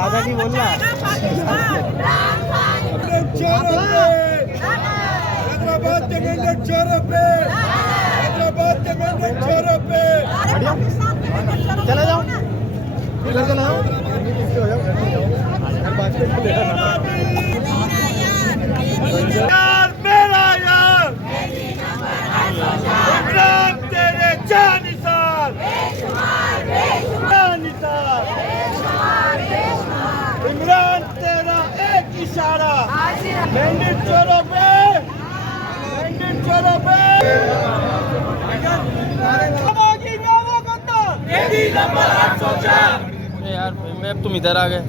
दादाजी बोल रहा हैदराबाद के मेंढक चौरों पे, हैदराबाद के मेंढक चौरों पे। चला जाओ इधर चला जाओ यार मेरा यार इमरान तेरे जानिसार जानिसार इमरान तेरा एक इशारा मेंढक चौरों पे, मेंढक चौरों पे। यार मैं तुम इधर आ गए